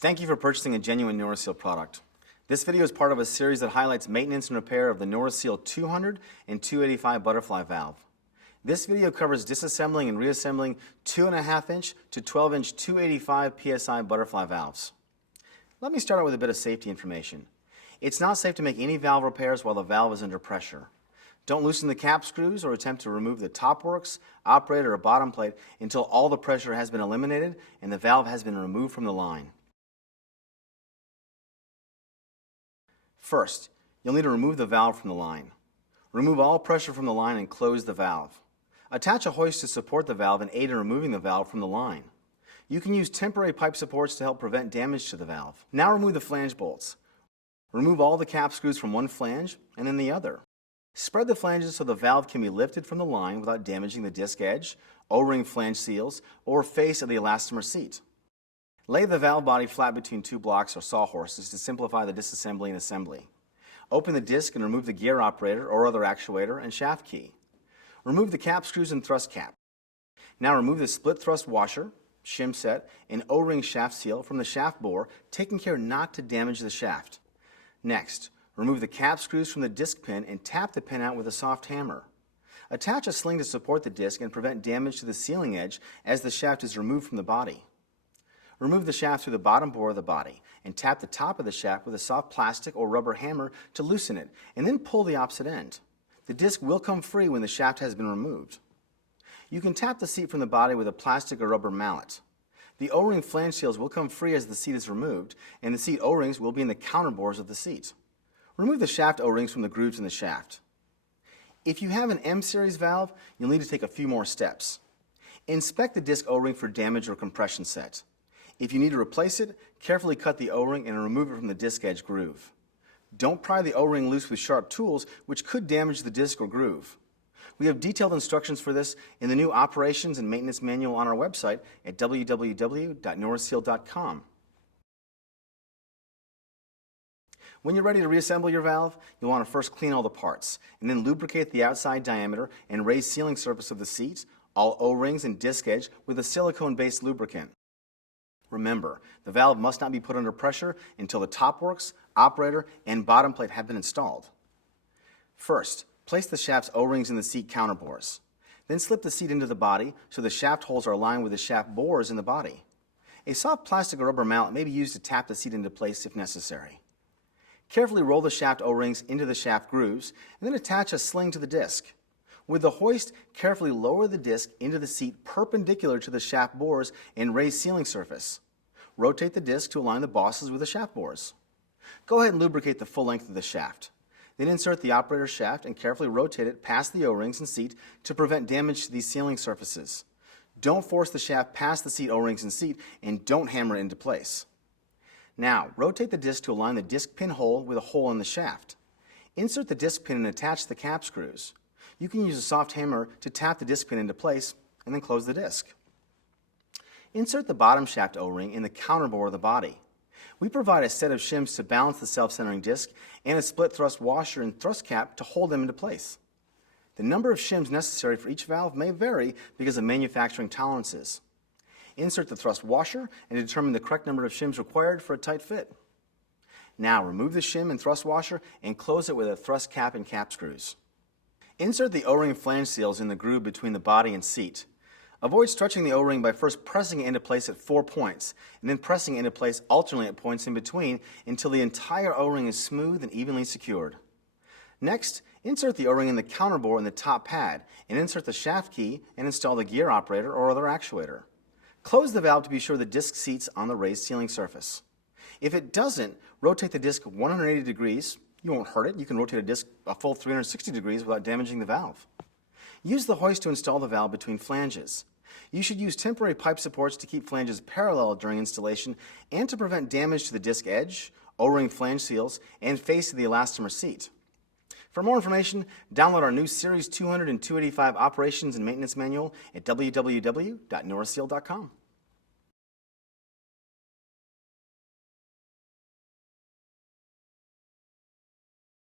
Thank you for purchasing a genuine Norriseal product. This video is part of a series that highlights maintenance and repair of the Norriseal 200 and 285 butterfly valve. This video covers disassembling and reassembling 2.5 inch to 12 inch 285 PSI butterfly valves. Let me start out with a bit of safety information. It's not safe to make any valve repairs while the valve is under pressure. Don't loosen the cap screws or attempt to remove the top works, operator, or bottom plate until all the pressure has been eliminated and the valve has been removed from the line. First, you'll need to remove the valve from the line. Remove all pressure from the line and close the valve. Attach a hoist to support the valve and aid in removing the valve from the line. You can use temporary pipe supports to help prevent damage to the valve. Now remove the flange bolts. Remove all the cap screws from one flange and then the other. Spread the flanges so the valve can be lifted from the line without damaging the disc edge, O-ring flange seals, or face of the elastomer seat. Lay the valve body flat between two blocks or sawhorses to simplify the disassembly and assembly. Open the disc and remove the gear operator or other actuator and shaft key. Remove the cap screws and thrust cap. Now remove the split thrust washer, shim set, and O-ring shaft seal from the shaft bore, taking care not to damage the shaft. Next, remove the cap screws from the disc pin and tap the pin out with a soft hammer. Attach a sling to support the disc and prevent damage to the sealing edge as the shaft is removed from the body. Remove the shaft through the bottom bore of the body and tap the top of the shaft with a soft plastic or rubber hammer to loosen it, and then pull the opposite end. The disc will come free when the shaft has been removed. You can tap the seat from the body with a plastic or rubber mallet. The O-ring flange seals will come free as the seat is removed, and the seat O-rings will be in the counter bores of the seat. Remove the shaft O-rings from the grooves in the shaft. If you have an M-series valve, you'll need to take a few more steps. Inspect the disc O-ring for damage or compression set. If you need to replace it, carefully cut the O-ring and remove it from the disc edge groove. Don't pry the O-ring loose with sharp tools, which could damage the disc or groove. We have detailed instructions for this in the new operations and maintenance manual on our website at www.norriseal.com. When you're ready to reassemble your valve, you'll want to first clean all the parts, and then lubricate the outside diameter and raised sealing surface of the seat, all O-rings and disc edge with a silicone-based lubricant. Remember, the valve must not be put under pressure until the top works, operator, and bottom plate have been installed. First, place the shaft's O-rings in the seat counterbores. Then slip the seat into the body so the shaft holes are aligned with the shaft bores in the body. A soft plastic or rubber mallet may be used to tap the seat into place if necessary. Carefully roll the shaft O-rings into the shaft grooves and then attach a sling to the disc. With the hoist, carefully lower the disc into the seat perpendicular to the shaft bores and raise sealing surface. Rotate the disc to align the bosses with the shaft bores. Go ahead and lubricate the full length of the shaft. Then insert the operator shaft and carefully rotate it past the O-rings and seat to prevent damage to these sealing surfaces. Don't force the shaft past the seat O-rings and seat, and don't hammer it into place. Now, rotate the disc to align the disc pin hole with a hole in the shaft. Insert the disc pin and attach the cap screws. You can use a soft hammer to tap the disc pin into place and then close the disc. Insert the bottom shaft O-ring in the counter bore of the body. We provide a set of shims to balance the self-centering disc and a split thrust washer and thrust cap to hold them into place. The number of shims necessary for each valve may vary because of manufacturing tolerances. Insert the thrust washer and determine the correct number of shims required for a tight fit. Now remove the shim and thrust washer and close it with a thrust cap and cap screws. Insert the O-ring flange seals in the groove between the body and seat. Avoid stretching the O-ring by first pressing it into place at 4 points and then pressing it into place alternately at points in between until the entire O-ring is smooth and evenly secured. Next, insert the O-ring in the counter bore in the top pad and insert the shaft key and install the gear operator or other actuator. Close the valve to be sure the disc seats on the raised sealing surface. If it doesn't, rotate the disc 180 degrees. You won't hurt it. You can rotate a disc a full 360 degrees without damaging the valve. Use the hoist to install the valve between flanges. You should use temporary pipe supports to keep flanges parallel during installation and to prevent damage to the disc edge, O-ring flange seals, and face of the elastomer seat. For more information, download our new Series 200 and 285 Operations and Maintenance Manual at www.norriseal.com.